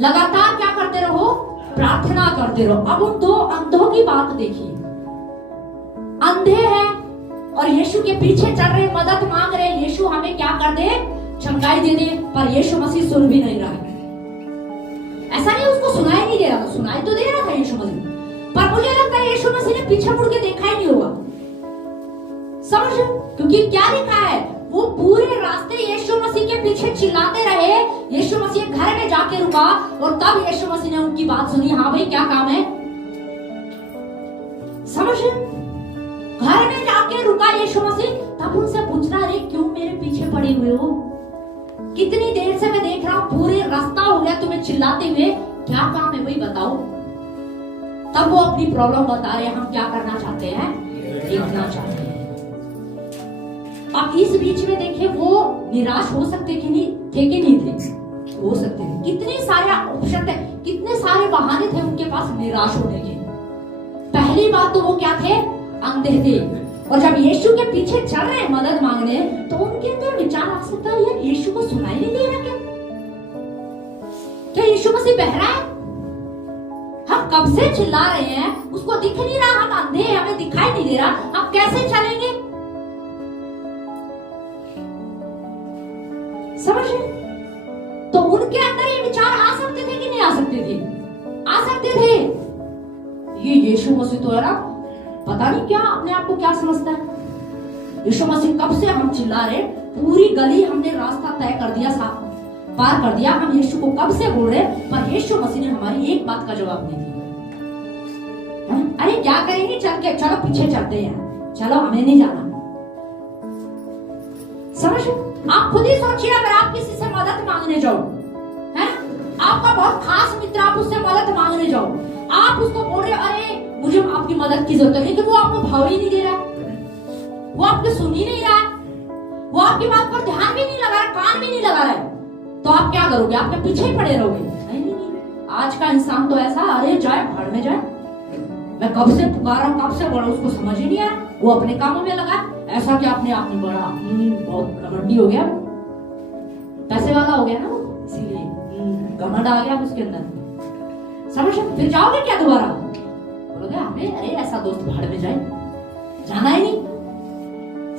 लगातार क्या करते रहो, प्रार्थना करते रहो। अब उन दो अंधों की बात देखिए, अंधे हैं और यीशु के पीछे चल रहे, मदद मांग रहे, यीशु हमें क्या कर दे, चंगाई दे दे, पर यीशु मसीह सुन भी नहीं रहा है। ऐसा नहीं उसको सुनाई नहीं दे रहा था, सुनाई तो दे रहा था यीशु मसीह, पर मुझे लगता है यीशु मसीह ने पीछे मुड़ के देखा ही नहीं होगा, समझ, क्योंकि क्या लिखा है, वो पूरे रास्ते यीशु मसीह के पीछे चिल्लाते रहे। यीशु मसीह घर में जाके रुका और तब यीशु मसीह ने उनकी बात सुनी, हाँ भाई क्या काम है, समझ, घर में जाके रुका यीशु मसीह, तब उनसे पूछना, अरे क्यों मेरे पीछे पड़े हुए हो, कितनी देर से मैं देख रहा हूं, पूरे रास्ता हो गया तुम्हें चिल्लाते हुए, क्या काम है वही बताओ। तब वो अपनी प्रॉब्लम बता रहे, हम क्या करना चाहते हैं, देखना चाहते हैं। अब इस बीच में देखिए वो निराश हो सकते कि नहीं थे, कि नहीं थे, हो सकते थे, कितने सारे ऑप्शन थे, कितने सारे बहाने थे उनके पास निराश होने के। पहली बात तो वो क्या थे, अंधे थे, और जब यीशु के पीछे चल रहे मदद मांगने, तो उनके अंदर विचार आ सकता है, यार यीशु को सुनाई नहीं दे रहा क्या यीशु मसीह बहरा है, हम कब से चिल्ला रहे हैं, उसको दिख नहीं रहा, हम अंधे हैं, हमें दिखाई नहीं दे रहा, हम कैसे चलेंगे, समझ। तो उनके अंदर ये विचार आ सकते थे कि नहीं आ सकते थे, आ सकते थे। ये यीशु मसीह तो है ना, पता नहीं क्या अपने आप को क्या समझता है, यीशु मसीह कब से हम चिल्ला रहे, पूरी गली हमने रास्ता तय कर दिया, साफ पार कर दिया, हम यीशु को कब से बोल रहे, पर यीशु मसीह ने हमारी एक बात का जवाब नहीं दिया। अरे क्या करेंगे, चल के चलो पीछे चलते हैं, चलो हमें नहीं जाना, समझ। आप खुद ही सोचिए, अगर आप किसी से मदद मांगने जाओ, है आपका बहुत खास मित्र, आप उससे मदद मांगने जाओ, आप उसको बोल रहे, अरे मुझे आपकी मदद की जरूरत है, लेकिन वो आपको भाव ही नहीं दे रहा, वो आपकी सुन ही नहीं रहा है, वो आपकी बात पर ध्यान भी नहीं लगा रहा, कान भी नहीं लगा रहा है, तो आप क्या करोगे, आपके पीछे ही पड़े रहोगे। नहीं, आज का इंसान तो ऐसा, अरे जाए भाड़ में जाए, मैं कब से पुकार रहा हूँ, कब से बोल रहा हूँ, उसको समझ ही नहीं आ रहा, वो अपने कामों में लगा, ऐसा कि अपने आप में बड़ा बहुत घमंडी हो गया, पैसे वाला हो गया ना वो, इसीलिए घमंड आ गया उसके अंदर, समझ। फिर जाओगे क्या दोबारा, बोलोगे आपने, अरे ऐसा दोस्त भाड़ में जाए, जाना ही नहीं,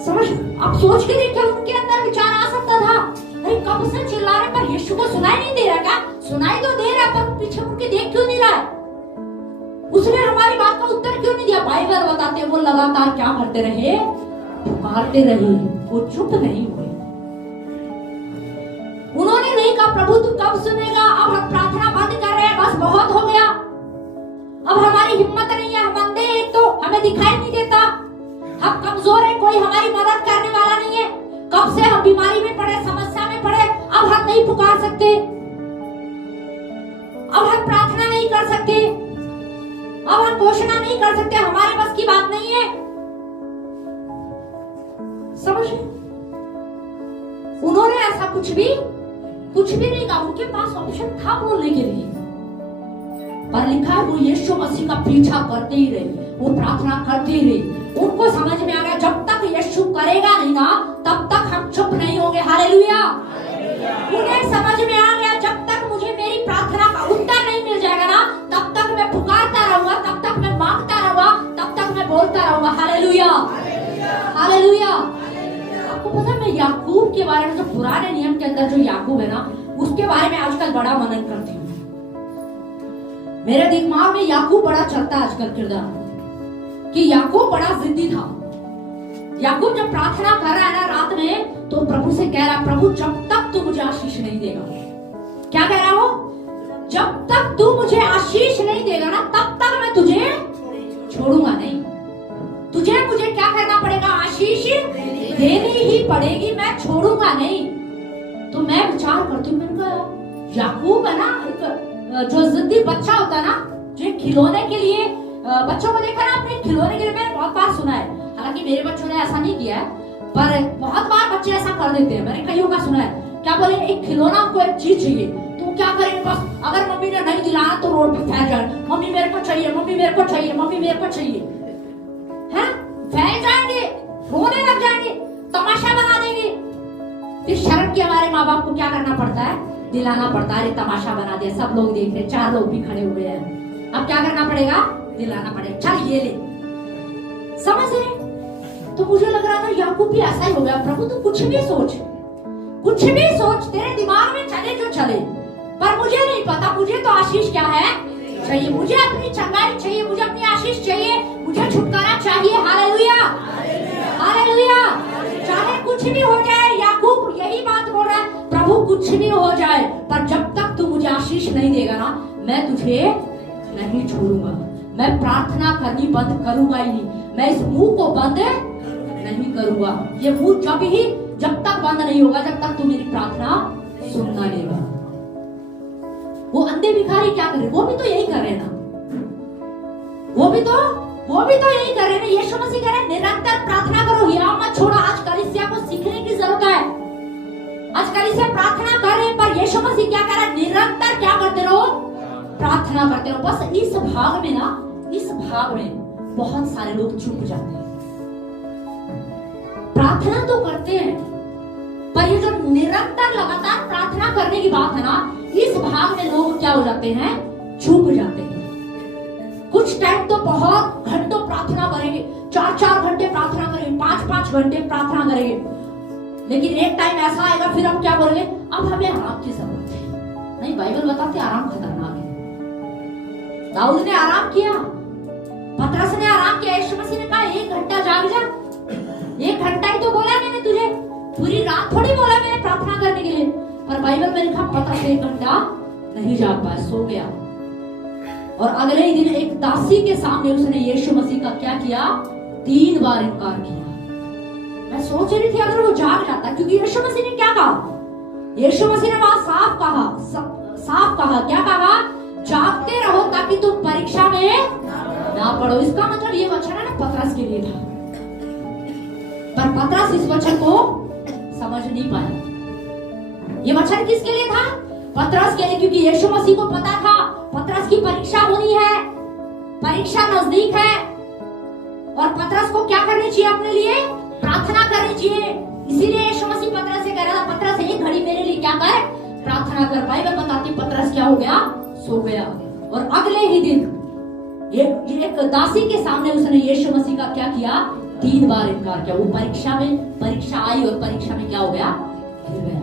समझ। आप सोच के देखिए, उनके अंदर विचार आ सकता था, अरे कब से चिल्ला रहे, पर यीशु को सुनाई नहीं दे रहा क्या, सुनाई तो दे रहा, पर पीछे मुड़ के देख क्यों नहीं रहा है, उसने हमारी बात का उत्तर क्यों नहीं दिया। बाइबल बताते वो लगातार क्या करते रहे, पुकारते रहे, वो चुप नहीं हुए, उन्होंने नहीं कहा प्रभु तू कब सुनेगा, अब हम प्रार्थना बंद कर रहे हैं, बस बहुत हो गया, अब हमारी हिम्मत नहीं है, हम अंधे हैं, तो हमें दिखाई नहीं देता, हम कमजोर हैं, कोई हमारी मदद करने वाला नहीं है, कब से हम बीमारी में पड़े, समस्या में पड़े, अब हम नहीं पुकार सकते, अब हम प्रार्थना नहीं कर सकते, अब हम घोषणा नहीं कर सकते, हमारे बस की बात नहीं है, समझ। उन्होंने ऐसा कुछ भी नहीं कहा, उनके पास ऑप्शन था बोलने के लिए, पर लिखा है वो यीशु मसीह का पीछा करते ही रहे, वो प्रार्थना करते ही रहे, उनको समझ में आ गया जब तक यीशु करेगा नहीं ना, तब तक हम चुप नहीं होंगे, हालेलुया। उन्हें समझ में आ गया जब तक मुझे मेरी प्रार्थना का उत्तर नहीं मिल जाएगा ना, तब तक मैं पुकारता रहूंगा, तब तक मैं मांगता रहूंगा, तब तक मैं बोलता रहूंगा, हालेलुया, हालेलुया। आपको पता है, मैं याकूब के बारे में, जो पुराने नियम के अंदर जो याकूब है ना, उसके बारे में आजकल बड़ा मनन करती हूँ, मेरे दिमाग में याकूब बड़ा चलता है आजकल किरदार, कि याकूब बड़ा जिद्दी था। याकूब जब प्रार्थना कर रहा है ना रात में, तो प्रभु से कह रहा है, प्रभु जब तक तू मुझे आशीष नहीं देगा, क्या कह रहा हो, जब तक तू मुझे आशीष नहीं देगा ना, तब तक मैं तुझे छोड़ूंगा नहीं, तुझे मुझे क्या करना पड़ेगा, आशीष देनी ही पड़ेगी, मैं छोड़ूंगा नहीं। तो मैं विचार करती हूँ, मैंने कहा याकूब है ना, जो जिद्दी बच्चा होता है ना, जो खिलौने के लिए, बच्चों को देखा ना आपने, खिलौने के लिए मैंने बहुत बार सुना है, हालांकि मेरे बच्चों ने ऐसा नहीं किया है, पर बहुत बार बच्चे ऐसा कर देते हैं, मैंने कईयों का सुना है, क्या बोले, एक खिलौना को एक चीज चाहिए, तो क्या करेंगे, बस अगर मम्मी ने नहीं दिलाया तो रोड पे फैल जाए, मम्मी मेरे को चाहिए, मम्मी मेरे को चाहिए, मम्मी मेरे को चाहिए, है, फैल जाएंगे, रोने लग जाएंगे, तमाशा बना देंगे। फिर शर्म के हमारे माँ बाप को क्या करना पड़ता है, दिलाना पड़ता है। तमाशा बना दिया, सब लोग देख रहे, 4 लोग भी खड़े हुए हैं, अब क्या करना पड़ेगा? दिलाना पड़ेगा, चल ये ले। समझ रहे? तो मुझे लग रहा था याकूब भी ऐसा ही हो गया। प्रभु तू कुछ भी सोच, कुछ भी सोच, तेरे दिमाग में चले जो चले, पर मुझे नहीं पता, मुझे तो आशीष क्या है चाहिए, मुझे अपनी चंगाई चाहिए, मुझे अपनी आशीष चाहिए, मुझे छुटकारा चाहिए। Hallelujah, hallelujah. चाहे कुछ भी हो जाए, याकूब यही बात बोल रहा है, प्रभु कुछ भी हो जाए, पर जब तक तू मुझे आशीष नहीं देगा ना, मैं तुझे नहीं छोड़ूंगा। मैं प्रार्थना करनी बंद करूंगा ही नहीं, मैं इस मुंह को बंद नहीं करूंगा। ये मुंह जब तक बंद नहीं होगा, जब तक तू मेरी प्रार्थना सुनना लेगा। वो अंधे भिखारी क्या करे? वो भी तो यही कर रहे ना, वो भी तो यही कर रहे हैं। यीशु मसीह कह रहे हैं निरंतर प्रार्थना करो, यहाँ मत छोड़ो। आज कलीसिया को सीखने की जरूरत है। आज कलीसिया प्रार्थना कर रहे हैं, पर यीशु मसीह क्या कह रहा है? निरंतर क्या करते रहो? प्रार्थना करते रहो। बस इस भाग में बहुत सारे लोग चूक जाते हैं। प्रार्थना तो करते हैं, पर ये जो निरंतर लगातार प्रार्थना करने की बात है ना, इस भाग में लोग क्या हो जाते हैं? चूक जाते हैं। कुछ टाइम तो बहुत घंटों प्रार्थना करेंगे, 4-4 घंटे प्रार्थना करेंगे, 5-5 घंटे प्रार्थना करेंगे, लेकिन एक टाइम ऐसा आएगा फिर हम क्या बोलेंगे? अब हमें आराम की जरूरत है। नहीं, बाइबल बताते आराम खतरनाक है। दाऊद ने आराम किया, पतरस ने आराम किया, यीशु मसीह ने कहा 1 घंटा जाग जा। 1 घंटा ही तो बोला मैंने तुझे, पूरी रात थोड़ी बोला मैंने प्रार्थना करने के लिए। पर बाइबल में लिखा पतरस 1 घंटा नहीं जाग पाया, सो गया। और अगले ही दिन एक दासी के सामने उसने यीशु मसीह का क्या किया? 3 बार इनकार किया। मैं सोच रही थी अगर वो जाग जाता, क्योंकि यीशु मसीह ने क्या कहा? यीशु मसीह ने वहां साफ कहा, क्या कहा? जागते रहो ताकि तुम परीक्षा में ना पड़ो। इसका मतलब ये वचन है ना पतरस के लिए था, पर पतरस इस वचन को समझ नहीं पाया। ये वचन किसके लिए था? पतरस के लिए, क्योंकि यीशु मसीह को पता था पतरस की परीक्षा होनी है, परीक्षा नजदीक है, और पतरस को क्या करनी चाहिए? अपने लिए प्रार्थना करनी चाहिए। इसीलिए यीशु मसीह पतरस से कह रहा था, पतरस 1 घड़ी मेरे लिए क्या कर? प्रार्थना कर। बाइबल बताती पतरस क्या हो गया? सो गया। और अगले ही दिन एक दासी के सामने उसने यीशु मसीह का क्या किया? 3 बार इनकार किया। वो परीक्षा आई और परीक्षा में क्या हो गया? गिर गया।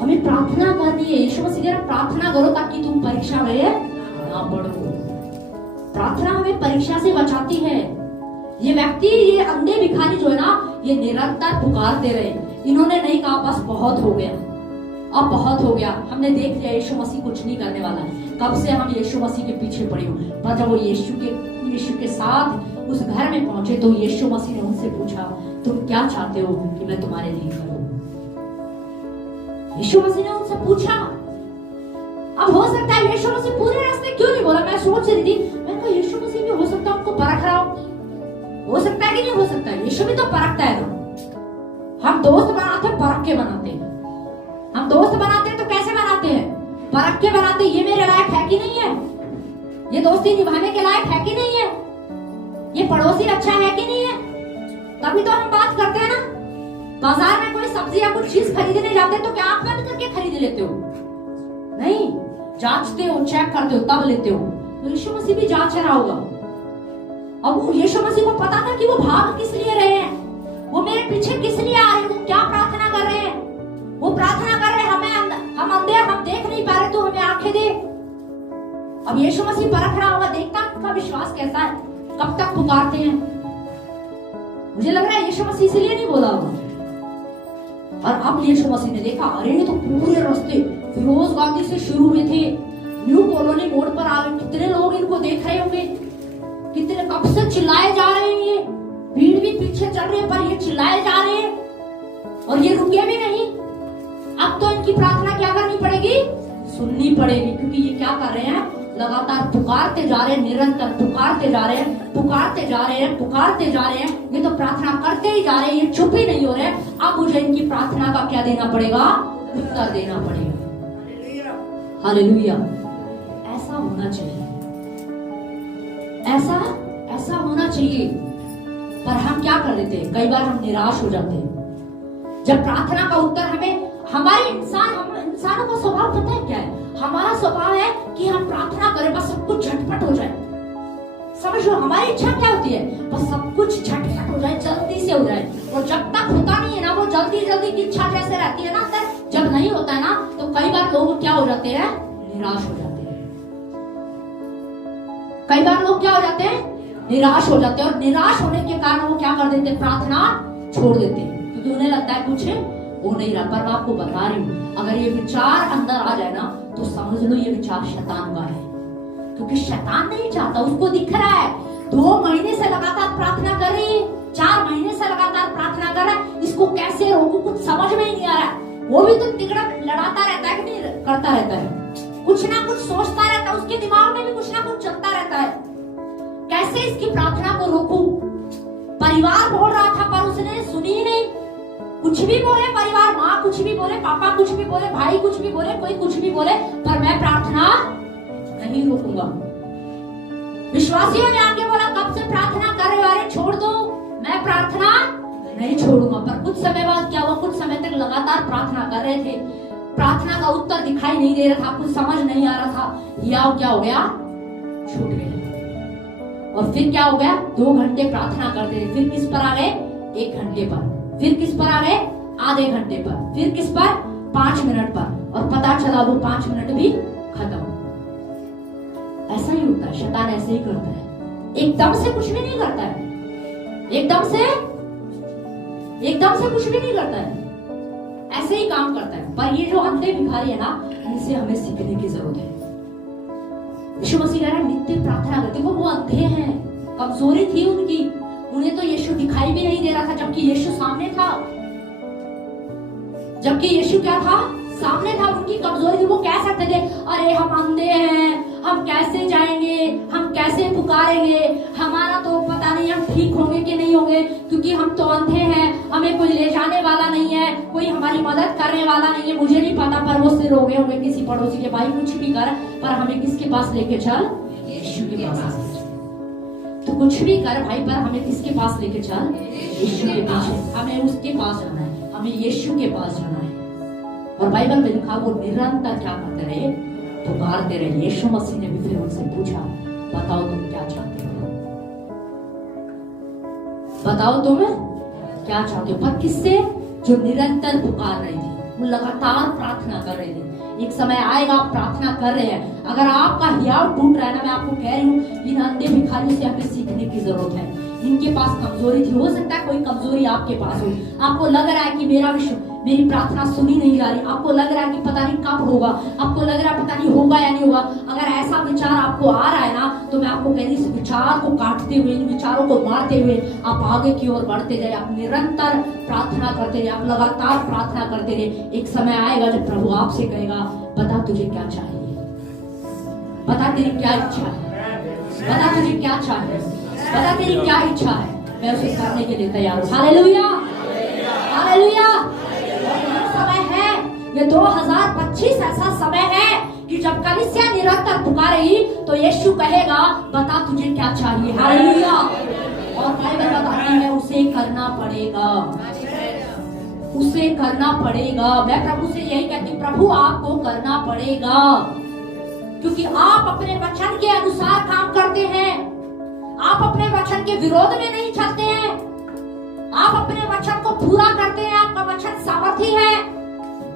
हमें प्रार्थना करनी है। यीशु मसीह कह रहा प्रार्थना करो ताकि तुम परीक्षा में ना पड़ो। प्रार्थना हमें परीक्षा से बचाती है। ये व्यक्ति, ये अंधे भिखारी जो है ना, ये निरंतर पुकारते रहे। इन्होंने नहीं कहा बस बहुत हो गया, अब बहुत हो गया, हमने देख लिया यीशु मसीह कुछ नहीं करने वाला है, कब से हम यीशु मसीह के पीछे पड़े हो। पर जब वो यीशु के साथ उस घर में पहुंचे तो यीशु मसीह ने उनसे पूछा, तुम क्या चाहते हो कि मैं तुम्हारे लिए करूं? यीशु मसीह ने उनसे पूछा। अब हो सकता है यीशु मसीह पूरे रास्ते क्यों नहीं बोला? मैं सोच रही थी, मैं कहा यीशु मसीह भी हो सकता है उनको परख रहा हो सकता है कि नहीं हो सकता है? यीशु भी तो परखता है ना। हम दोस्त बनाते हैं, परख के बनाते हैं। हम दोस्त बनाते हैं तो कैसे बनाते हैं? परख के बनाते हैं। ये मेरे लायक है कि नहीं है? ये दोस्ती निभाने के लायक है कि नहीं है? ये पड़ोसी अच्छा है कि नहीं है? तभी तो हम बात करते हैं ना। बाजार में कोई सब्जी या कुछ चीज खरीदने जाते हैं तो क्या आंख बंद करके खरीद लेते हो? नहीं, जांचते हो, चेक करते हो, तब लेते हो। तो यीशु मसीह भी जांच रहा होगा। अब यीशु मसीह को पता था कि वो भाग किस लिए रहे हैं, वो मेरे पीछे किस लिए आ रहे हैं, वो क्या प्रार्थना कर रहे हैं। वो प्रार्थना कर रहे हैं, हम अंधे, हम देख नहीं पा रहे, तो हमें आंखें दे। अब यीशु मसीह परख रहा होगा, देखता उनका विश्वास कैसा है, कब तक पुकारते हैं। मुझे लग रहा है यीशु मसीह इसलिए नहीं बोला होगा। और अब यीशु मसीह ने देखा, अरे ये तो पूरे रास्ते फिरोज गांधी से शुरू हुए थे, न्यू कॉलोनी मोड़ पर आ गए, कितने लोग इनको देख रहे होंगे, कितने कब से चिल्लाए जा रहे हैं, ये भीड़ भी पीछे चल रही है पर ये चिल्लाए जा रहे हैं और ये रुके भी नहीं। अब तो इनकी प्रार्थना क्या करनी पड़ेगी? सुननी पड़ेगी, क्योंकि ये क्या कर रहे हैं? लगातार पुकारते जा रहे हैं, निरंतर पुकारते जा रहे हैं, पुकारते जा रहे हैं, पुकारते जा रहे हैं। ये तो प्रार्थना करते ही जा रहे हैं, ये चुप ही नहीं हो रहे। अब मुझे इनकी प्रार्थना का क्या देना पड़ेगा? उत्तर देना पड़ेगा। हालेलुया। ऐसा होना चाहिए, ऐसा होना चाहिए। पर हम क्या कर देते हैं? कई बार हम निराश हो जाते हैं जब प्रार्थना का उत्तर हमें, हम इंसान इंसानों का स्वभाव पता है क्या है? हमारा स्वभाव है कि हम प्रार्थना करें बस सब कुछ झटपट हो जाए। समझ लो, हमारी इच्छा क्या होती है? बस सब कुछ झटपट हो जाए, जल्दी से हो जाए। और जब तक होता नहीं है ना, वो जल्दी जल्दी की इच्छा जैसे रहती है ना, जब नहीं होता है ना, तो कई बार लोग क्या हो जाते हैं? निराश हो जाते हैं। कई बार लोग क्या हो जाते हैं? निराश हो जाते हैं। और निराश होने के कारण वो क्या कर देते हैं? प्रार्थना छोड़ देते हैं, क्योंकि उन्हें लगता है कुछ वो नहीं रहा। पर मैं आपको बता रही हूँ, अगर ये विचार अंदर आ जाए ना, तो समझ लो ये विचार शैतान का है। क्योंकि शैतान नहीं चाहता, उसको दिख रहा है 2 महीने से लगातार प्रार्थना कर रही है, 4 महीने से लगातार प्रार्थना कर रहा है, इसको कैसे रोकूं, कुछ समझ में ही नहीं आ रहा है। वो भी तो तिगड़ा लड़ाता रहता है कि नहीं करता रहता है, कुछ ना कुछ सोचता रहता है, उसके दिमाग में भी कुछ ना कुछ चलता रहता है। कैसे इसकी प्रार्थना को रोकूं? परिवार बोल रहा था पर उसने सुनी ही नहीं। कुछ भी बोले परिवार, माँ कुछ भी बोले, पापा कुछ भी बोले, भाई कुछ भी बोले, कोई कुछ भी बोले, पर मैं प्रार्थना नहीं रोकूंगा। विश्वासियों ने आगे बोला, कब से प्रार्थना कर रहे हो? अरे छोड़ दो, मैं प्रार्थना नहीं छोड़ूंगा। पर कुछ समय बाद क्या हुआ? कुछ समय तक लगातार प्रार्थना कर रहे थे, प्रार्थना का उत्तर दिखाई नहीं दे रहा था, कुछ समझ नहीं आ रहा था। या क्या हो गया? छूट गया। और फिर क्या हो गया? 2 घंटे प्रार्थना करते थे, फिर किस पर आ गए? 1 घंटे पर। फिर किस पर आ गए? आधे घंटे पर। फिर किस पर? 5 मिनट पर। और पता चला वो 5 मिनट भी खत्म। ऐसा ही होता है, शैतान ऐसे ही करता है। एकदम से कुछ भी नहीं करता है, एकदम से कुछ भी नहीं करता है, ऐसे ही काम करता है। पर ये जो अंधे भिखारी है ना, इनसे हमें सीखने की जरूरत है। यीशु मसीह कह रहा है नित्य प्रार्थना करते। वो अंधे हैं, कमजोरी थी उनकी, उन्हें तो यीशु दिखाई भी नहीं दे रहा था, जबकि यीशु सामने था। जबकि यीशु क्या था? सामने था। उनकी कमजोरी थी, वो कह सकते थे अरे हम अंधे हैं, हम कैसे जाएंगे, हम कैसे पुकारेंगे, हमारा तो पता नहीं हम ठीक होंगे कि नहीं होंगे, क्योंकि हम तो अंधे हैं, हमें कोई ले जाने वाला नहीं है, कोई हमारी मदद करने वाला नहीं है, मुझे नहीं पता। पर वो सिर हो गए होंगे किसी पड़ोसी के, भाई कुछ भी कर, पर हमें किसके पास लेके चल? यीशु के पास। तो कुछ भी कर भाई, पर हमें किसके पास लेके चल? यीशु के पास। हमें उसके पास जाना है, हमें यीशु के पास जाना है। और बाइबल में लिखा वो निरंतर क्या करते रहे? पुकारते रहे। यीशु मसीह ने भी फिर उनसे पूछा, बताओ तुम क्या चाहते हो? बताओ तुम क्या चाहते हो? पर किससे? जो निरंतर पुकार रही थी, वो लगातार प्रार्थना कर रहे थे। एक समय आएगा, आप प्रार्थना कर रहे हैं, अगर आपका हियाव टूट रहा है ना, मैं आपको कह रही हूँ, इन अंधे भिखारियों से हमें सीखने की जरूरत है। इनके पास कमजोरी थी, हो सकता है कोई कमजोरी आपके पास हो। आपको लग रहा है कि मेरी प्रार्थना सुनी नहीं जा रही, आपको लग रहा है कि पता नहीं कब होगा, आपको लग रहा है पता नहीं होगा या नहीं होगा। अगर ऐसा विचार आपको आ रहा है ना, तो मैं आपको कह रही हूँ, इस विचार को काटते हुए, इन विचारों को मारते हुए आप आगे की ओर बढ़ते जाए। आप निरंतर प्रार्थना करते रहे, आप लगातार प्रार्थना करते रहे। एक समय आएगा जब प्रभु आपसे कहेगा, बता तुझे क्या चाहिए, बता तेरी क्या इच्छा है, बता तुझे क्या चाहिए, बता तेरी क्या इच्छा है, मैं उसे करने के लिए तैयार हूँ। Hallelujah, hallelujah. समय है, ये 2025 ऐसा समय है कि जब कलीसिया निरंतर पुकारेगी तो यीशु कहेगा, बता तुझे क्या चाहिए। हालेलुया। और बाइबल बताती है उसे करना पड़ेगा, उसे करना पड़ेगा। मैं प्रभु से यही कहती हूँ, प्रभु आपको करना पड़ेगा, क्योंकि आप अपने वचन के अनुसार काम करते हैं, आप अपने वचन के विरोध में नहीं चलते हैं, आप अपने वचन को पूरा करते हैं। आपका वचन सामर्थी है।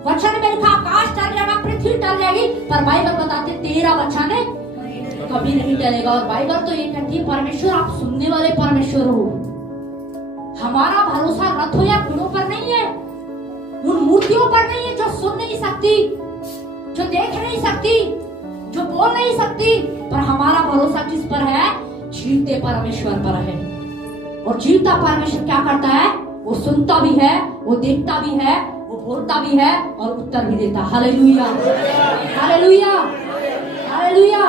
वचन में लिखा आकाश टल जाएगा, पृथ्वी टल जाएगी, पर बाइबल बताते तेरा वचन कभी नहीं टलेगा। और बाइबल तो ये कहती है, परमेश्वर आप सुनने वाले परमेश्वर हो। हमारा भरोसा रथों या घोड़ों पर नहीं है, उन मूर्तियों पर नहीं है जो सुन नहीं सकती, जो देख नहीं सकती, जो बोल नहीं सकती, पर हमारा भरोसा किस पर है? जीवते परमेश्वर पर है। और जीवता परमेश्वर क्या करता है? वो सुनता भी है, वो देखता भी है, वो बोलता भी है और उत्तर भी देता। Hallelujah, hallelujah, hallelujah.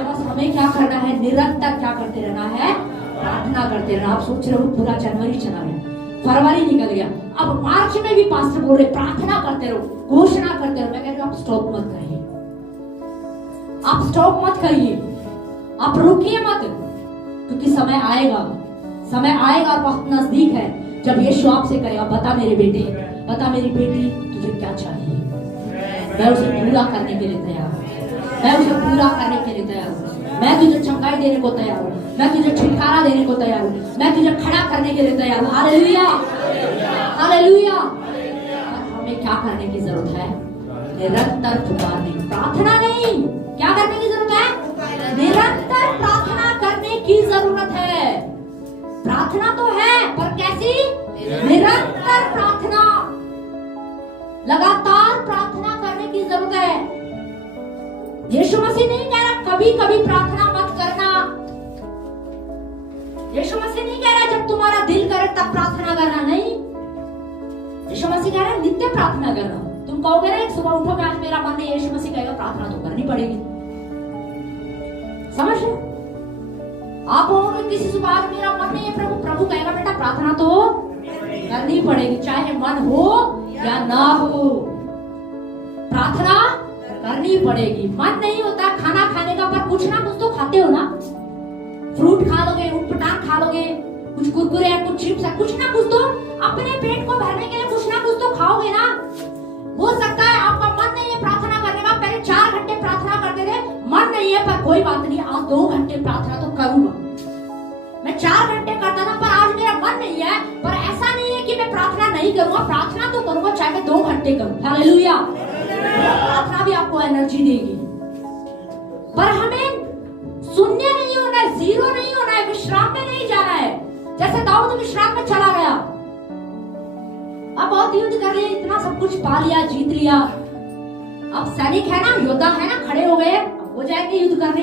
बस हमें क्या करना है? निरंतर क्या करते रहना है? प्रार्थना करते रहना। आप सोच रहे हो पूरा जनवरी चला गया, फरवरी निकल गया, अब मार्च में भी पास्टर बोल रहे प्रार्थना करते रहो, घोषणा करते रहो। मैं कह रही हूँ आप स्टॉप मत करिए, आप स्टॉप मत करिए, आप रुकिए मत, क्योंकि समय आएगा, समय आएगा और वक्त नजदीक है जब यीशु आपसे कहेगा, बता मेरे बेटे, बता मेरी बेटी, तुझे क्या चाहिए, मैं उसे पूरा करने के लिए तैयार हूँ, मैं उसे पूरा करने के लिए तैयार हूँ। मैं तुझे चंगाई देने को तैयार हूँ, मैं तुझे छुटकारा देने को तैयार हूँ, मैं तुझे खड़ा करने के लिए तैयार हूँ। Hallelujah, hallelujah. हमें क्या करने की जरूरत है? निरंतर पुकारने, प्रार्थना नहीं, क्या करने की जरूरत है? निरंतर प्रार्थना करने की जरूरत है। प्रार्थना तो है, पर कैसी? निरंतर प्रार्थना, लगातार प्रार्थना करने की जरूरत है। यीशु मसीह नहीं कह रहा कभी कभी प्रार्थना मत करना। यीशु मसीह नहीं कह रहा जब तुम्हारा दिल करे तब प्रार्थना करना, नहीं। यीशु मसीह कह रहा है नित्य प्रार्थना करना। तुम कहोगे ना एक सुबह उठो, आज मेरा मन नहीं, यीशु मसीह कहेगा प्रार्थना तो करनी पड़ेगी। समझ रहे? आप कहोगे किसी सुबह आज मेरा मन नहीं है प्रभु, प्रभु कहेगा बेटा प्रार्थना तो करनी पड़ेगी, चाहे मन हो या ना हो, प्रार्थना करनी पड़ेगी। मन नहीं होता खाना खाने का, पर कुछ ना कुछ तो खाते हो ना। फ्रूट खा लोगे, ऊटपटांग खा लोगे, कुछ कुरकुरे है, कुछ चिप्स है, कुछ ना कुछ तो अपने पेट को भरने के लिए कुछ ना कुछ तो खाओगे ना। हो सकता है आपका मन नहीं है प्रार्थना करने का, पहले 4 घंटे प्रार्थना करते थे, मन नहीं है, पर कोई बात नहीं, आज 2 घंटे प्रार्थना तो करूंगा। मैं 4 घंटे करता था, पर आज मेरा मन नहीं है, पर ऐसा नहीं है कि मैं प्रार्थना नहीं करूंगा, प्रार्थना तो करूंगा, चाहे मैं 2 घंटे करूं। हालेलुया। प्रार्थना भी आपको एनर्जी देगी, पर हमें शून्य नहीं होना है, जीरो नहीं होना है, विश्राम में नहीं जाना है। जैसे दाऊद विश्राम में चला गया, अब बहुत युद्ध कर लिए, इतना सब कुछ पा लिया, जीत लिया, अब सैनिक है ना, योद्धा है ना, खड़े हो गए, अब हो जाएंगे युद्ध करने,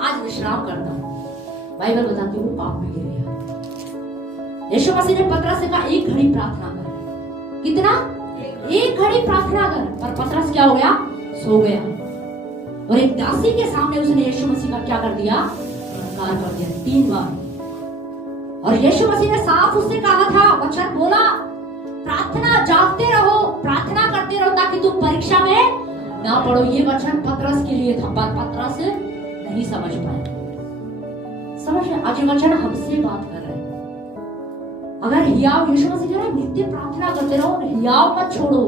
आज विश्राम करता हूँ। बाइबल बताती है वो पाप में गिर गया। यीशु मसीह ने पतरस से कहा 1 घड़ी प्रार्थना कर। कितना? 1 घड़ी प्रार्थना कर। पर पतरस क्या हो गया? सो गया। और एक दासी के सामने उसने यीशु मसीह का क्या कर दिया? इनकार कर दिया 3 बार। और यीशु मसीह ने साफ उससे कहा था, वचन बोला, प्रार्थना जागते रहो, प्रार्थना करते रहो, ताकि तुम परीक्षा में ना पड़ो। ये वचन पतरस के लिए था, पर पतरस नहीं समझ पाए। समझ? आज ये वचन हमसे बात कर रहे हैं। अगर हियाव, यीशु मसीह कह रहे हैं नित्य प्रार्थना करते रहो, हियाव मत छोड़ो।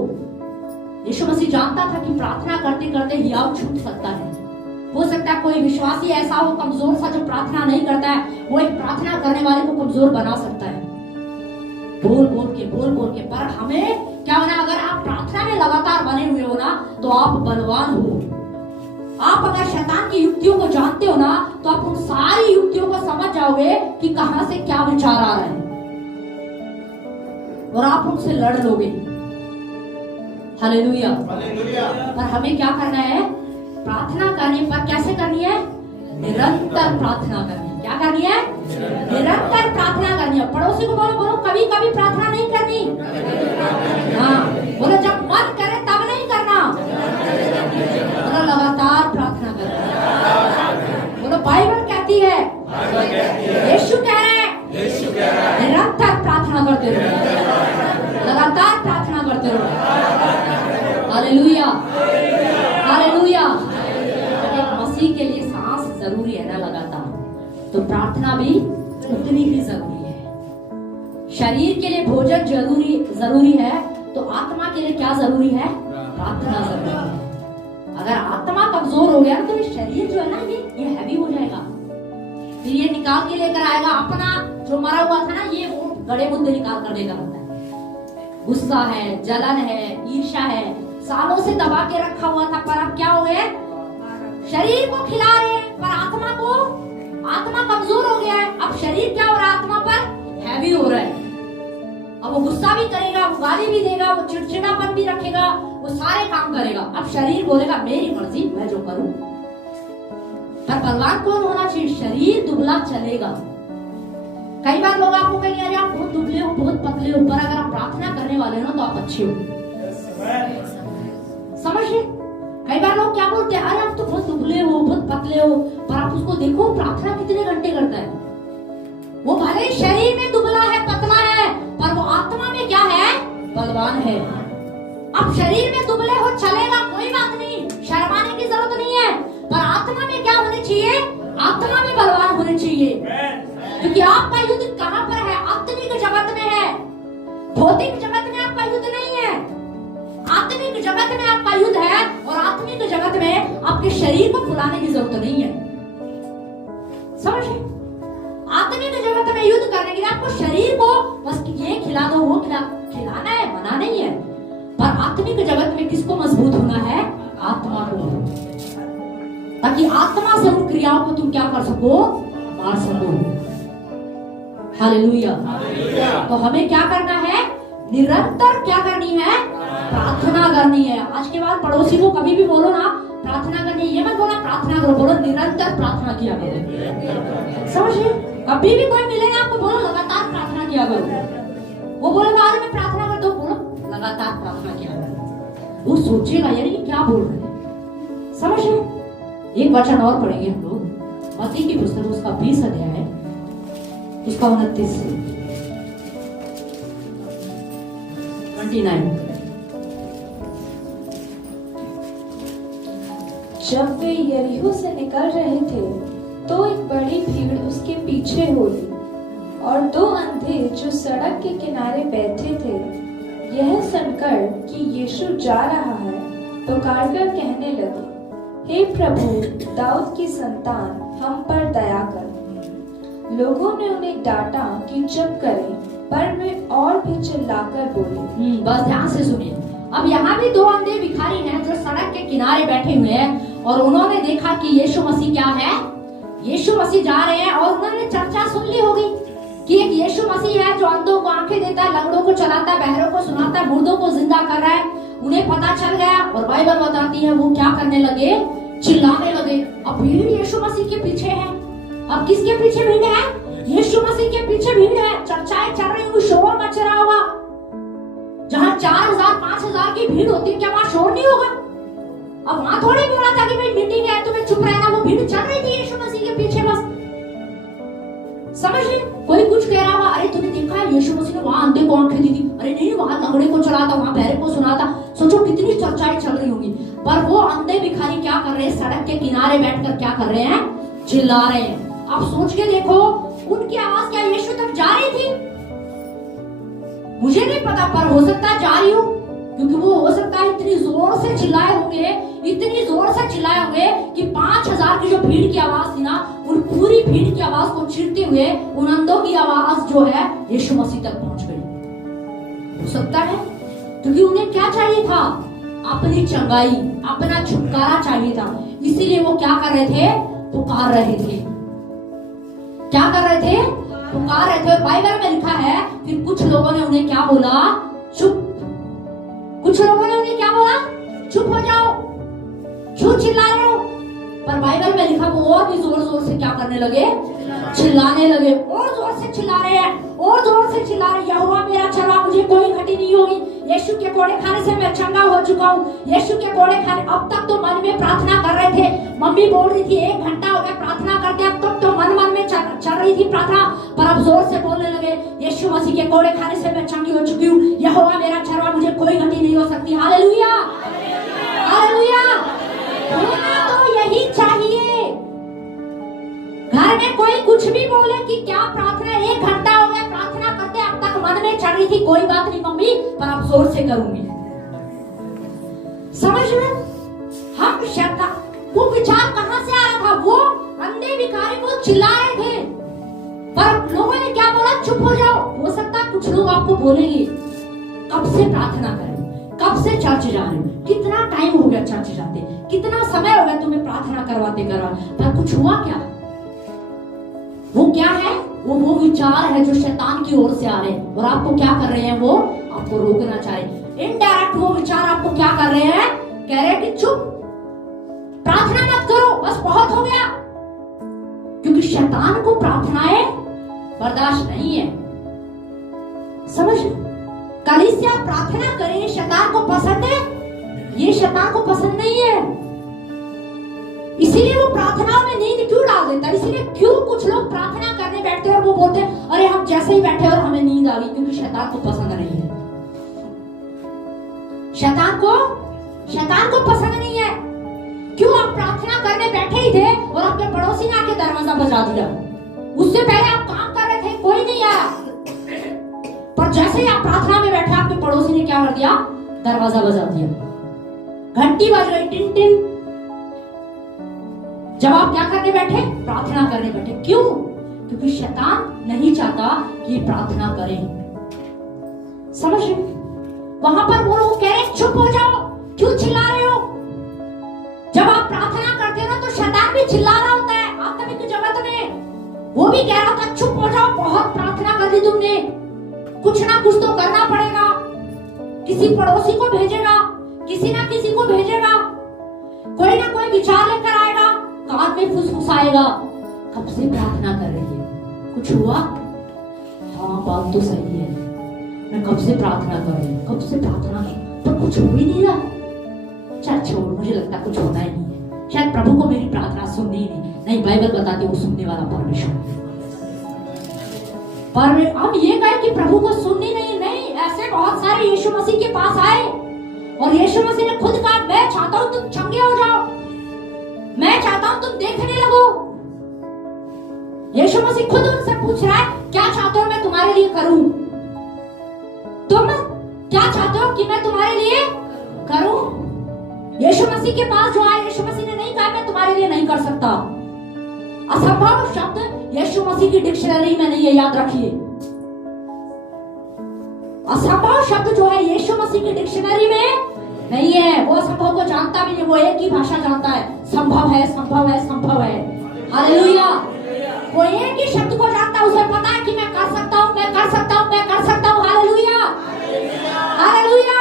यीशु मसीह जानता था कि प्रार्थना करते करते हियाव छूट सकता है। हो सकता है कोई विश्वासी ऐसा हो कमजोर सा जो प्रार्थना नहीं करता है, वो एक प्रार्थना करने वाले को कमजोर बना सकता है, बोल बोल के। पर हमें क्या होना, अगर आप प्रार्थना में लगातार बने हुए हो ना, तो आप बलवान हो। आप अगर शैतान की युक्तियों को जानते हो ना, तो आप उन सारी युक्तियों को समझ जाओगे कि कहां से क्या विचार आ रहा है, और आप उनसे लड़ लोगे। हालेलुया। पर हमें क्या करना है? प्रार्थना करने पर कैसे करनी है? निरंतर प्रार्थना करनी है। क्या करनी है? निरंतर प्रार्थना करनी है। पड़ोसी को बोलो, कभी कभी प्रार्थना नहीं करनी। हाँ बोलो, जब मन करे तब नहीं करना, बोलो लगातार प्रार्थना करना। बोलो बाइबल कहती है, यीशु कह रहे हैं निरंतर प्रार्थना करते रहो, लगातार प्रार्थना करते रहो। Hallelujah, hallelujah. एक मसीह के लिए सांस जरूरी है ना लगातार, तो प्रार्थना भी उतनी ही जरूरी है। शरीर के लिए भोजन जरूरी है, तो आत्मा के लिए क्या जरूरी है? प्रार्थना जरूरी है। अगर आत्मा कमजोर हो गया तो ये शरीर जो है ना, ये हैवी हो जाएगा, फिर ये निकाल के लेकर आएगा अपना जो मरा हुआ था ना, ये वो गड़े मुद्दे निकाल कर देगा। गुस्सा है, जलन है, ईर्ष्या है, सालों से दबा के रखा हुआ था, पर अब क्या हो गया? शरीर को खिला रहे हैं, पर आत्मा कमजोर हो गया है। अब शरीर क्या हो रहा है? आत्मा पर हैवी हो रहा है। अब वो गुस्सा भी करेगा, वो गाली भी देगा, वो चिड़चिड़ापन भी रखेगा, वो सारे काम करेगा। अब शरीर बोलेगा मेरी मर्जी, मैं जो करूं। पर बलवान कौन होना चाहिए? शरीर दुबला चलेगा। कई बार लोग आपको कहेंगे अरे आप बहुत दुबले हो, बहुत पतले हो, पर अगर आप प्रार्थना करने वाले हो तो आप अच्छे हो। समझिए, कई बार लोग क्या बोलते हैं, अरे आप तो बहुत दुबले हो, बहुत पतले हो, पर आप उसको देखो प्रार्थना कितने घंटे करता है। वो भले शरीर में दुबला है, पतला है, पर वो आत्मा में क्या है? बलवान है। अब शरीर में दुबले हो चलेगा, कोई बात नहीं, शर्माने की जरूरत नहीं है, पर आत्मा में क्या होनी चाहिए? आत्मा में बलवान होने चाहिए। क्योंकि आपका युद्ध कहां पर है? आत्मिक जगत में है। भौतिक जगत में आपका युद्ध नहीं है, आत्मिक जगत में आपका युद्ध है। और बुलाने की जरूरत नहीं है। समझे? आत्मिक जगत में युद्ध करने के लिए आपको शरीर को बस ये खिला दो वो खिलाना है, मना नहीं है, पर आत्मिक जगत में किसको मजबूत होना है? आत्मा को, ताकि आत्मा से उन क्रियाओं को तुम क्या कर सको? मार सको। हालेलुया। तो हमें क्या करना है? निरंतर क्या करनी है? प्रार्थना करनी है। आज के बाद पड़ोसी को कभी भी बोलो ना प्रार्थना करनी, ये मत बोला प्रार्थना करो, बोलो निरंतर प्रार्थना किया करो। समझिए? कभी भी कोई मिले ना आपको बोलो लगातार प्रार्थना किया करो। वो बोलेगा आज मैं प्रार्थना करता हूँ, बोलो लगातार प्रार्थना किया करो। वो सोचेगा यानी क्या बोल रहे हैं। समझिए? एक वचन और पढ़ेंगे हम लोग, मत्ती की पुस्तक उसका 20 अध्याय है, उसका 29 से 29। जब वे यरीहो से निकल रहे थे तो एक बड़ी भीड़ उसके पीछे हो ली, और दो अंधे जो सड़क के किनारे बैठे थे यह सुनकर कि यीशु जा रहा है पुकारकर कहने लगे, हे प्रभु, दाऊद की संतान, हम पर दया कर। लोगों ने उन्हें डांटा कि चुप करें, पर वे और भी चिल्लाकर बोले। बस ध्यान से सुनिए। अब यहाँ भी दो अंधे भिखारी हैं जो सड़क के किनारे बैठे हुए हैं, और उन्होंने देखा कि यीशु मसीह क्या है, यीशु मसीह जा रहे हैं, और उन्होंने चर्चा सुन ली होगी कि एक यीशु मसीह है जो अंधों को आंखें देता है, लंगड़ों को चलाता है, बहरों को सुनाता है, मुर्दों को जिंदा कर रहा है। उन्हें पता चल गया, और बाइबल बताती है वो क्या करने लगे? चिल्लाने लगे। अब भीड़ यीशु मसीह के पीछे है। अब किसके पीछे भीड़ है? यीशु मसीह के पीछे भीड़ है। चर्चाएं चल रही हुई, शोर मच रहा होगा। जहाँ 4000 5000 की भीड़ होती है, क्या वहाँ शोर नहीं होगा? अब वहाँ थोड़ी बोला था कि भाई मीटिंग है तुम्हें चुप रहना, वो भीड़ चल रही थी यीशु मसीह के पीछे बस। समझ रहे? कोई कुछ कह रहा होगा, अरे तूने देखा है यीशु मसीह ने वहाँ अंधे को आंखें दी थी, अरे नहीं वहाँ लंगड़े को चलाता, वहाँ बहरे को सुनाता। सोचो कितनी चर्चाएं चल रही होंगी। पर वो अंधे भिखारी क्या कर रहे हैं? सड़क के किनारे बैठकर क्या कर रहे हैं? चिल्ला रहे हैं। आप सोच के देखो, उनकी आवाज क्या यीशु तक जा रही थी? मुझे नहीं पता, पर हो सकता है जा रही हो, क्योंकि वो हो सकता है इतनी जोर से चिल्लाए होंगे, इतनी जोर से चिल्लाए होंगे कि 5000 की जो भीड़ की आवाज थी ना, उन पूरी भीड़ की आवाज को चीरते हुए उन अंधों की आवाज जो है यीशु मसीह तक पहुंच गई। हो सकता है, क्योंकि उन्हें क्या चाहिए था? अपनी चंगाई, अपना छुटकारा चाहिए था। इसीलिए वो क्या कर रहे थे? पुकार रहे थे। क्या कर रहे थे? पुकार रहे थे। बाइबल में लिखा है, फिर कुछ लोगों ने उन्हें क्या बोला? चुप। कुछ लोगों ने उन्हें क्या बोला? चुप हो जाओ, क्यों चिल्ला रहे हो? पर बाइबल में लिखा वो और भी जोर जोर से क्या करने लगे? चिल्लाने लगे। और जोर से चिल्ला रहे हैं, और जोर से चिल्ला रहे, यहोवा मेरा चरवाहा, मुझे कोई घटी नहीं होगी। यीशु के कोड़े खाने से मैं चंगा हो चुका हूँ। यीशु के कोड़े खाने। अब तक तो मन में प्रार्थना कर रहे थे, मम्मी बोल रही थी 1 घंटा हो गया प्रार्थना करते, अब तक तो मन मन में चल रही थी प्रार्थना, पर अब जोर से बोलने लगे, यीशु मसीह के कोड़े खाने से मैं चंगी हो चुकी हूँ। यहोवा मेरा चरवाहा, मुझे कोई घटी नहीं हो सकती। Hallelujah, hallelujah. होना तो यही चाहिए। घर में कोई कुछ भी बोले कि क्या प्रार्थना, 1 घंटा हो गया प्रार्थना करते, अब तक मन में चढ़ रही थी, कोई बात नहीं मम्मी, पर अब जोर से करूंगी। समझ में? हम शैतान, वो विचार कहां से आ रहा था? वो अंधे भिखारी को चिल्ला रहे थे, पर लोगों ने क्या बोला? चुप हो जाओ। हो सकता है कुछ लोग आपको बोलेंगे, कब से प्रार्थना करें, कब से चर्च जा रहे हो, कितना टाइम हो गया चर्च जाते, कितना समय हो गया तुम्हें प्रार्थना करवाते पर कुछ हुआ क्या? वो क्या है? वो विचार है जो शैतान की ओर से आ रहे हैं, और आपको क्या कर रहे हैं? वो आपको रोकना चाह रहे हैं। इनडायरेक्ट वो विचार आपको क्या कर रहे हैं? कह रहे हैं कि चुप, प्रार्थना मत करो, बस बहुत हो गया। क्योंकि शैतान को प्रार्थनाएं बर्दाश्त नहीं है। समझ? कलीसिया प्रार्थना करे, शैतान को पसंद है? ये शैतान को पसंद नहीं है। इसीलिए वो प्रार्थनाओं में नींद क्यों डाल देता? इसीलिए क्यों कुछ लोग प्रार्थना करने बैठते हैं और वो बोलते हैं, अरे हम जैसे ही बैठे और हमें नींद आ गई, क्योंकि शैतान को पसंद नहीं है। शैतान को पसंद नहीं है। क्यों? आप प्रार्थना करने बैठे ही थे और आपके पड़ोसी ने आके दरवाजा बजा दिया। उससे पहले आप काम कर रहे थे, कोई नहीं आया, पर जैसे ही आप प्रार्थना में बैठे आपके पड़ोसी ने क्या कर दिया? दरवाजा बजा दिया, घंटी बज गई, टिन टिन। जब आप क्या करने बैठे? प्रार्थना करने बैठे। क्यों? क्योंकि शैतान नहीं चाहता कि प्रार्थना करें। समझ रहे? वहां पर वो लोग कह रहे चुप हो जाओ, क्यों चिल्ला रहे हो? जब आप प्रार्थना करते हो ना तो शैतान भी चिल्ला रहा होता है आत्मिक जगत में। वो भी कह रहा था चुप हो जाओ, बहुत प्रार्थना कर दी तुमने, कुछ ना कुछ तो करना पड़ेगा। किसी पड़ोसी को भेजेगा, किसी ना किसी को भेजेगा, कोई ना कोई विचार लेकर आएगा, कान में फुसफुसाएगा। कब से प्रार्थना कर रही है, कुछ हुआ? हाँ बात तो सही है, मैं कब से प्रार्थना कर रही हूँ, कब से प्रार्थना पर कुछ हो ही नहीं रहा। चल छोड़, मुझे लगता कुछ होना ही नहीं है, शायद प्रभु को मेरी प्रार्थना सुननी ही नहीं। बाइबल बताती वो सुनने वाला परमेश्वर। पर हम ये कहे कि प्रभु को सुननी नहीं, ऐसे बहुत सारे यीशु मसीह के पास आए और यीशु मसीह ने खुद कहा मैं चाहता हूं तुम चंगे हो जाओ, मैं चाहता हूं तुम देखने लगो। यीशु मसीह खुद उनसे पूछ रहा है क्या चाहते हो मैं तुम्हारे लिए करूं? तुम क्या चाहते हो कि मैं तुम्हारे लिए करूं? यीशु मसीह के पास जो आए, यीशु मसीह ने नहीं कहा मैं तुम्हारे लिए नहीं कर सकता। असंभव शब्द यीशु मसीह की डिक्शनरी में नहीं है, याद रखिए। असंभव शब्द जो है यीशु मसीह की डिक्शनरी में नहीं है। वो असंभव को जानता भी नहीं, वो एक ही भाषा जानता है, संभव है, संभव है, संभव है। हालेलुया। वो एक ही शब्द को जानता है, उसे पता है कि मैं कर सकता हूँ, मैं कर सकता हूँ, मैं कर सकता हूँ। Hallelujah, hallelujah.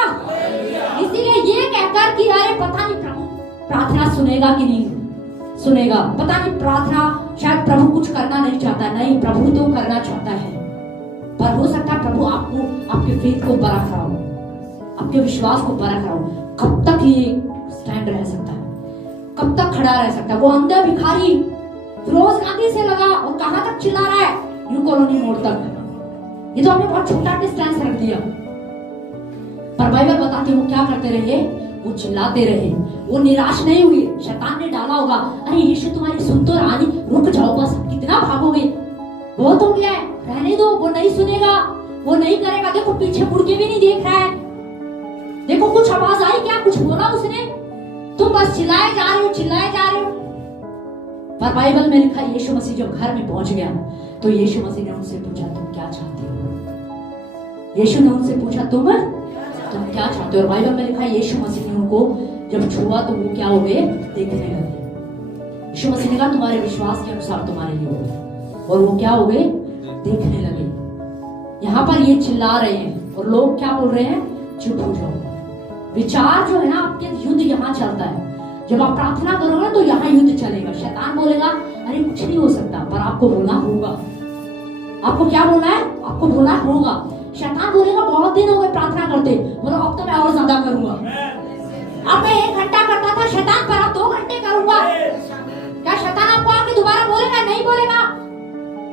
इसीलिए ये कहकर कि अरे पता नहीं प्रभु प्रार्थना सुनेगा कि नहीं सुनेगा, पता नहीं प्रार्थना शायद प्रभु कुछ करना नहीं चाहता। नहीं, प्रभु तो करना चाहता है, पर हो सकता है प्रभु आपको आपके फेथ को परख रहा हो, आपके विश्वास को परख रहा हो। कब तक ये स्टैंड रह सकता है, कब तक खड़ा रह सकता है? वो अंधा भिखारी फिरोज गांधी से लगा और कहां तक चिल्ला रहा है? न्यू कॉलोनी मोड़ तक। ये तो हमने बहुत छोटा डिस्टेंस रख दिया, पर बाइबल बताती है वो क्या करते रहे? वो चिल्लाते रहे, वो निराश नहीं हुए। शैतान ने डाला होगा अरे यीशु तुम्हारी सुन तो रहा नहीं, रुक जाओ बस, कितना भागोगे, बहुत हो गया है, रहने दो। वो नहीं सुनेगा, वो नहीं करेगा। देखो पीछे मुड़ के भी नहीं देख रहा है। देखो कुछ आवाज आई क्या, कुछ बोला उसने? तुम बस चिल्लाए जा रहे हो, चिल्लाए जा रहे हो। पर बाइबल में लिखा यीशु मसीह जब घर में पहुंच गया तो यीशु मसीह ने उनसे पूछा तुम क्या चाहते हो? यीशु ने उनसे पूछा तुम क्या चाहते हो? और बाइबल में लिखा यीशु मसीह ने उनको जब छुआ तो वो क्या हो गए? देखने लगे। यीशु मसीह ने कहा तुम्हारे विश्वास के अनुसार तुम्हारे लिए हो, और वो क्या हो गए? देखने लगे। यहाँ पर ये चिल्ला रहे हैं और लोग क्या बोल रहे हैं? चुप हो जाओ। विचार जो है ना, आपके युद्ध यहाँ चलता है। जब आप प्रार्थना करोगे तो यहाँ युद्ध चलेगा। शैतान बोलेगा अरे कुछ नहीं हो सकता, पर आपको बोलना होगा। आपको क्या बोलना है? आपको बोलना होगा। शैतान बोलेगा बहुत दिन हो गए प्रार्थना करते, बोलो अब तो मैं और ज्यादा करूंगा। अब मैं 1 घंटा करता था शैतान, पर अब 2 घंटे करूंगा। क्या शैतान आपको आके दोबारा बोलेगा? नहीं बोलेगा।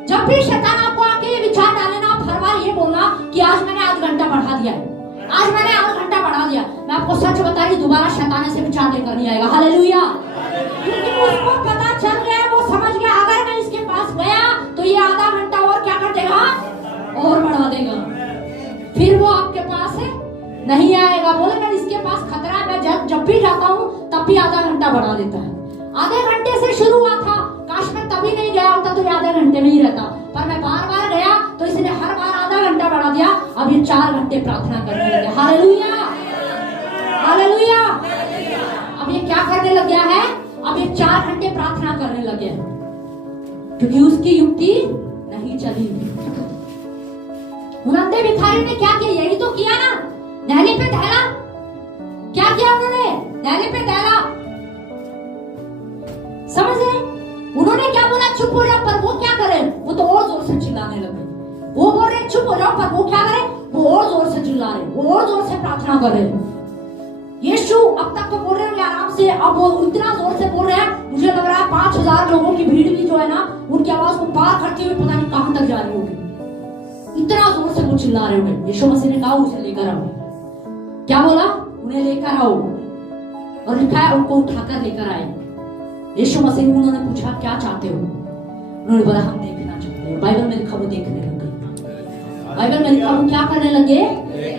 जब भी शैतान आपको आके ये विचार डाले ना, आप हर बार ये बोलना कि आज मैंने आधा घंटा बढ़ा दिया है, आज मैंने आधा घंटा बढ़ा दिया। मैं आपको सच बता रही, दोबारा शैतान ऐसे विचार लेकर नहीं आएगा। हालेलुया। क्योंकि उसको पता चल गया, वो समझ गया अगर मैं इसके पास गया तो ये आधा घंटा और क्या कर देगा? और बढ़ा देगा। फिर वो आपके पास नहीं आएगा। बोलेगा इसके पास खतरा है, मैं जब भी जाता हूँ तब भी आधा घंटा बढ़ा देता है। आधे घंटे से शुरू हुआ था, काश मैं तभी नहीं गया होता तो ये आधे घंटे में ही रहता, पर मैं बार बार गया तो इसने हर बार आधा घंटा बढ़ा दिया। अब ये 4 घंटे प्रार्थना करने लगे। Hallelujah, hallelujah. अब ये क्या करने लग गया है? अब ये 4 घंटे प्रार्थना करने लगे, क्योंकि उसकी युक्ति नहीं चली। अंधे भिखारी ने क्या किया? यही तो किया ना, नहले पे दहला। क्या किया उन्होंने? नहले पे दहला। समझ रहे? उन्होंने क्या बोला? चुप हो जाओ, पर वो क्या करे? वो तो और जोर से चिल्लाने लगे। वो बोल रहे चुप हो जाओ, पर वो क्या करे? वो और जोर से चिल्ला रहे, वो और जोर से प्रार्थना कर रहे। यीशु अब तक तो बोल रहे होंगे आराम से, अब वो इतना जोर से बोल रहे हैं, मुझे लग रहा है 5000 लोगों की भीड़ भी जो है ना, उनकी आवाज को पार करते हुए पता नहीं कहां तक जा रही होगी। इतना जोर से वो चिल्ला रहे होंगे। यीशु मसीह ने कहा उसे लेकर आओ। क्या बोला? उन्हें लेकर आओ, और लिखा है उनको उठाकर लेकर आए। यीशु मसीह उन्होंने पूछा क्या चाहते हो? उन्होंने बोला हम देखना चाहते हैं। बाइबल में लिखा वो देखने लग गए। बाइबल में लिखा वो क्या करने लगे?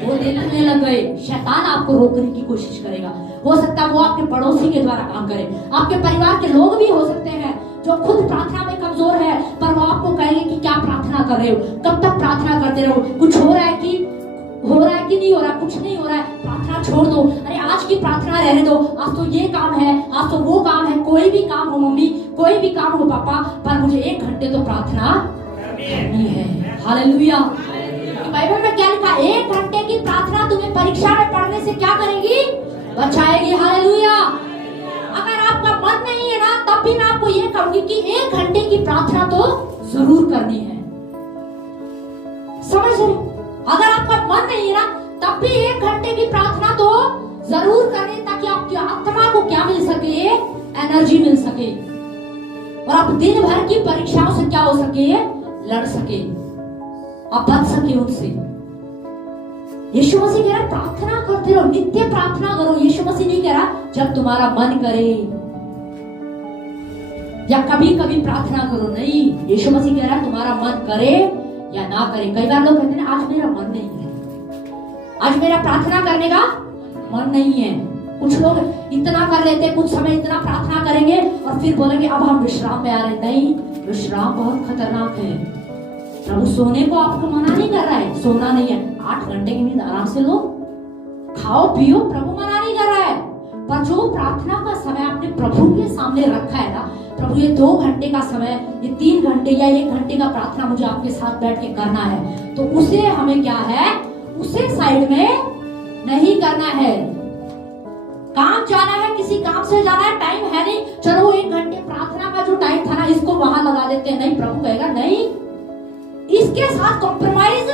वो देखने लग गए। शैतान आपको रोकने की कोशिश करेगा, हो सकता है वो आपके पड़ोसी के द्वारा काम करे, आपके परिवार के लोग भी हो सकते हैं जो खुद प्रार्थना में कमजोर है, पर वो आपको कहेंगे कि क्या प्रार्थना कर रहे हो, कब तक प्रार्थना करते रहो, कुछ हो रहा है कि नहीं हो रहा, कुछ नहीं हो रहा है, प्रार्थना छोड़ दो, अरे आज की प्रार्थना रहने दो, आज तो ये काम है, आज तो वो काम है, कोई भी काम हो मम्मी, कोई भी काम हो पापा, पर मुझे 1 घंटे तो प्रार्थना करनी है। हालेलुया। बाइबल में क्या लिखा? 1 घंटे की प्रार्थना तुम्हें परीक्षा में पढ़ने से क्या करेगी? बचाएगी। हालेलुया। अगर आपका मन नहीं है ना, तब भी मैं आपको ये कहूंगी कि 1 घंटे की प्रार्थना तो जरूर करनी है। समझ रहे? अगर आपका मन नहीं है ना, तब भी 1 घंटे की प्रार्थना तो जरूर करें, ताकि आपकी आत्मा को क्या मिल सके? एनर्जी मिल सके, और आप दिन भर की परीक्षाओं से क्या हो सके? लड़ सके, आप बच सके उनसे। यीशु मसीह कह रहा प्रार्थना करते रहो, नित्य प्रार्थना करो। यीशु मसीह नहीं कह रहा जब तुम्हारा मन करे या कभी कभी प्रार्थना करो, नहीं। यीशु मसीह कह रहा तुम्हारा मन करे या ना करे। कई बार लोग कहते हैं आज मेरा मन नहीं है, आज मेरा प्रार्थना करने का मन नहीं है। कुछ लोग इतना कर लेते, कुछ समय इतना प्रार्थना करेंगे और फिर बोलेंगे अब हम विश्राम में आ रहे। नहीं, विश्राम बहुत खतरनाक है। प्रभु सोने को आपको मना नहीं कर रहा है, सोना नहीं है। 8 घंटे की नींद आराम से लो, खाओ पियो, प्रभु मना नहीं कर रहा है। पर जो प्रार्थना का समय आपने प्रभु के सामने रखा है ना, प्रभु ये 2 घंटे का समय, ये 3 घंटे या 1 घंटे का प्रार्थना मुझे आपके साथ बैठ के करना है, तो उसे हमें क्या है? उसे साइड में नहीं करना है। काम जाना है, किसी काम से जाना है, टाइम है नहीं, चलो 1 घंटे प्रार्थना का जो टाइम था ना, इसको वहां लगा देते हैं। नहीं, प्रभु कहेगा नहीं, इसके साथ कॉम्प्रोमाइज,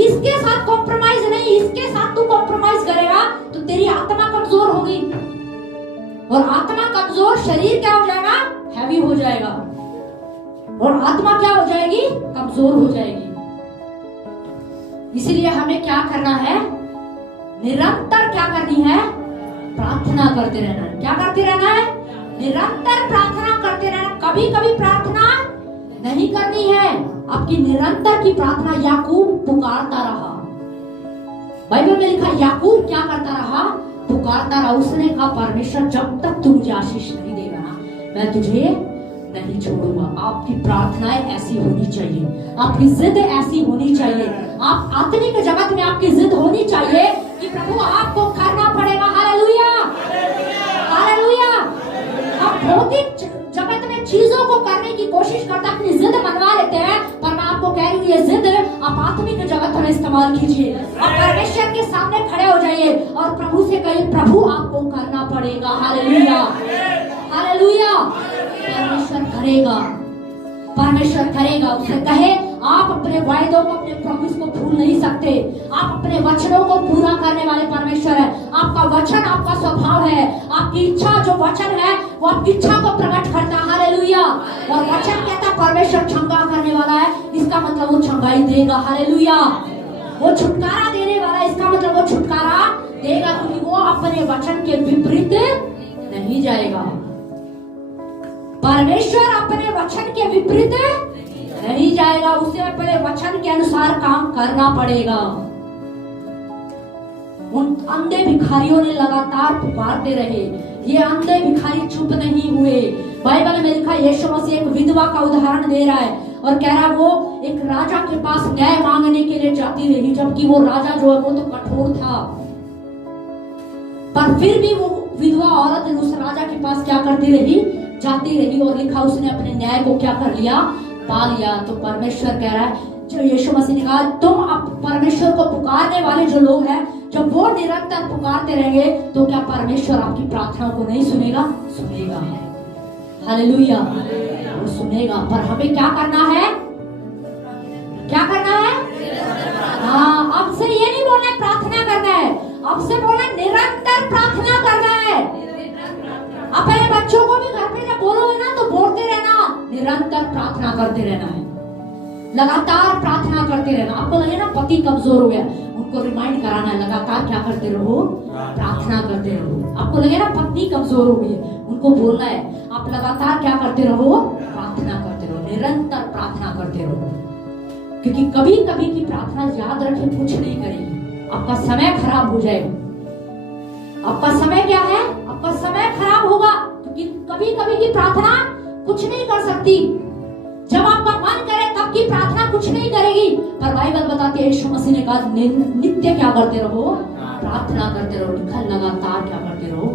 इसके साथ कॉम्प्रोमाइज नहीं। इसके साथ तू कॉम्प्रोमाइज करेगा तो तेरी आत्मा कमजोर होगी, और आत्मा कमजोर, शरीर क्या हो जाएगा? हैवी हो जाएगा, और आत्मा क्या हो जाएगी? कमजोर हो जाएगी। इसलिए हमें क्या करना है? निरंतर क्या करनी है? प्रार्थना करते रहना है। क्या करते रहना है? निरंतर प्रार्थना करते रहना। कभी कभी प्रार्थना नहीं करनी है। आपकी निरंतर की प्रार्थना, याकूब पुकारता रहा। बाइबल में लिखा याकूब क्या करता रहा? पुकारता रहा। उसने कहा परमेश्वर जब तक तू मुझे आशीष नहीं देगा ना, मैं तुझे नहीं छोड़ूंगा। आपकी प्रार्थनाएं ऐसी होनी चाहिए, आपकी जिद ऐसी होनी चाहिए, आप आत्मिक जगत में आपकी जिद होनी चाहिए कि प्रभु आपको करना पड़ेगा। Hallelujah, hallelujah. आप भौतिक जगत में चीजों को करने की कोशिश करते, अपनी जिद मनवा लेते हैं, पर मैं आपको कह रही हूँ ये जिद आप आत्मिक जगत में इस्तेमाल कीजिए। आप परमेश्वर के सामने खड़े हो जाइए और प्रभु से कहिए प्रभु आपको करना पड़ेगा। Hallelujah, hallelujah. परमेश्वर करेगा, परमेश्वर करेगा। उसे कहे आप अपने वायदों को, अपने प्रॉमिस को भूल नहीं सकते। आप अपने वचनों को पूरा करने वाले परमेश्वर है। आपका वचन आपका स्वभाव है। आपकी इच्छा, जो वचन है वो आपकी इच्छा को प्रकट करता है। हालेलुया। और वचन कहता परमेश्वर छंगा करने वाला है, इसका मतलब वो छंगाई देगा। हालेलुया। वो छुटकारा देने वाला है, इसका मतलब वो छुटकारा देगा, क्योंकि वो अपने वचन के विपरीत नहीं जाएगा। परमेश्वर अपने वचन के विपरीत नहीं जाएगा, उसे अपने वचन के अनुसार काम करना पड़ेगा। उन अंधे भिखारियों ने लगातार पुकारते रहे, ये अंधे भिखारी चुप नहीं हुए। बाइबल में लिखा यीशु मसीह एक विधवा का उदाहरण दे रहा है और कह रहा है वो एक राजा के पास न्याय मांगने के लिए जाती रही, जबकि वो राजा जो है वो तो कठोर था, पर फिर भी वो विधवा औरत उस राजा के पास क्या करती रही? जाती रही। और लिखा उसने अपने न्याय को क्या कर लिया? पा लिया। तो परमेश्वर कह रहा है, जो यीशु मसीह ने कहा तुम अब परमेश्वर को पुकारने वाले जो लोग हैं, जब वो निरंतर पुकारते रहेंगे तो क्या परमेश्वर आपकी प्रार्थनाओं को नहीं सुनेगा? सुनेगा। हालेलुया, वो सुनेगा। पर हमें क्या करना है? क्या करना है? हाँ, अब से ये नहीं बोलना प्रार्थना करना है, अब से बोलना निरंतर प्रार्थना करना है। अपने बच्चों को भी घर पे जब बोलोगे ना तो बोलते रहना, निरंतर प्रार्थना करते रहना है, लगातार प्रार्थना करते रहना। आपको लगे ना पति कमजोर हो गया, उनको रिमाइंड कराना है लगातार क्या करते रहो? प्रार्थना करते रहो। आपको लगे ना पत्नी कमजोर हो गई है, उनको बोलना है आप लगातार क्या करते रहो? प्रार्थना करते रहो, निरंतर प्रार्थना करते रहो। क्योंकि कभी कभी की प्रार्थना याद रखे कुछ नहीं करेगी, आपका समय खराब हो जाएगा। आपका समय क्या है? आपका समय खराब होगा, क्योंकि कभी कभी की प्रार्थना कुछ नहीं कर सकती। जब आपका मन करे तब की प्रार्थना कुछ नहीं करेगी। पर बाइबल बताती है यीशु मसीह ने कहा नित्य क्या करते रहो? प्रार्थना करते रहो। लिखा लगातार क्या करते रहो?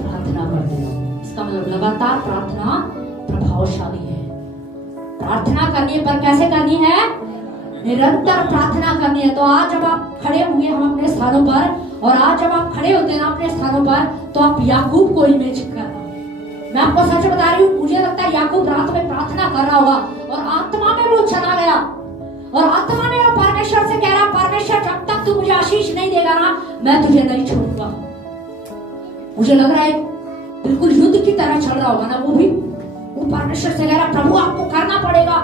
प्रार्थना करते रहो। इसका मतलब लगातार प्रार्थना प्रभावशाली है। प्रार्थना करनी है, पर कैसे करनी है? निरंतर प्रार्थना करनी है। तो आज जब आप खड़े होंगे हम अपने स्थानों पर, और आज जब आप खड़े होते हैं ना अपने स्थानों पर, तो आप याकूब को इमेज करना। मैं आपको सच बता रही हूँ, मुझे लगता है याकूब रात में प्रार्थना कर रहा होगा और आत्मा में वो चला गया, और आत्मा में वो परमेश्वर से कह रहा, परमेश्वर जब तक तू मुझे आशीष नहीं देगा ना, मैं तुझे नहीं छोड़ूंगा। मुझे लग रहा है बिल्कुल युद्ध की तरह चल रहा होगा ना वो भी। वो परमेश्वर से कह रहा, प्रभु आपको करना पड़ेगा,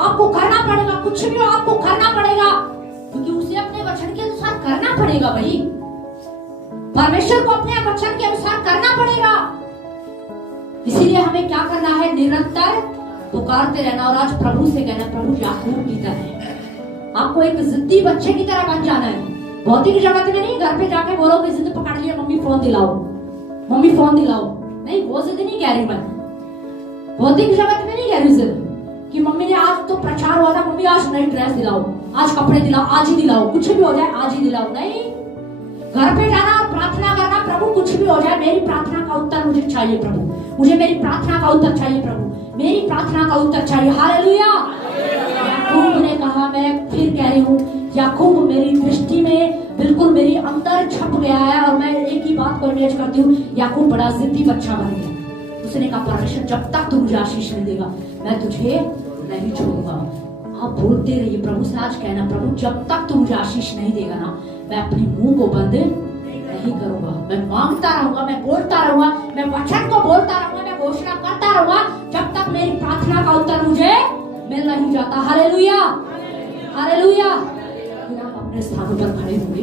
आपको करना पड़ेगा, कुछ भी हो आपको करना पड़ेगा, क्योंकि उसे अपने वचन के अनुसार करना पड़ेगा। भाई परमेश्वर को अपने वचन के अनुसार करना पड़ेगा। इसीलिए हमें क्या करना है? निरंतर पुकारते रहना। और आज प्रभु से कहना, प्रभु याकूब की तरह आपको एक जिद्दी बच्चे की तरह बन जाना है। भौतिक जगत में नहीं, घर पे जाके बोलोगे जिद पकड़ लिया, मम्मी फोन दिलाओ, मम्मी फोन दिलाओ। नहीं, वो जिद नहीं कह रही मैं। भौतिक जगत में नहीं कह रही जिद कि मम्मी ने आज तो प्रचार हुआ था, मम्मी आज नई ड्रेस दिलाओ, आज कपड़े दिलाओ, आज ही दिलाओ, कुछ भी हो जाए आज ही दिलाओ। नहीं, घर पे जाना और प्रार्थना करना, प्रभु कुछ भी हो जाए मेरी प्रार्थना का उत्तर मुझे चाहिए प्रभु, मुझे मेरी प्रार्थना का उत्तर चाहिए प्रभु, मेरी प्रार्थना का उत्तर चाहिए। हालेलुया। याकूब ने कहा, मैं फिर कह रही हूँ, याकूब मेरी दृष्टि में बिल्कुल मेरी अंदर छप गया है, और मैं एक ही बात को इमेज करती हूँ, याकूब बड़ा जिद्दी बच्चा बन गया। उसने कहा, परमेश्वर जब तक तू मुझे आशीष नहीं देगा मैं तुझे नहीं छोड़ूंगा। आप बोलते रहिए प्रभु से, आज कहना, प्रभु जब तक तू मुझे आशीष नहीं देगा ना, मैं अपनी मुंह को बंद नहीं करूंगा। मैं मांगता रहूंगा, मैं बोलता रहूंगा, मैं वचन को बोलता रहूंगा, मैं घोषणा करता रहूंगा, जब तक मेरी प्रार्थना का उत्तर मुझे मिल नहीं जाता। Hallelujah, hallelujah. आप अपने स्थानों पर खड़े होंगे।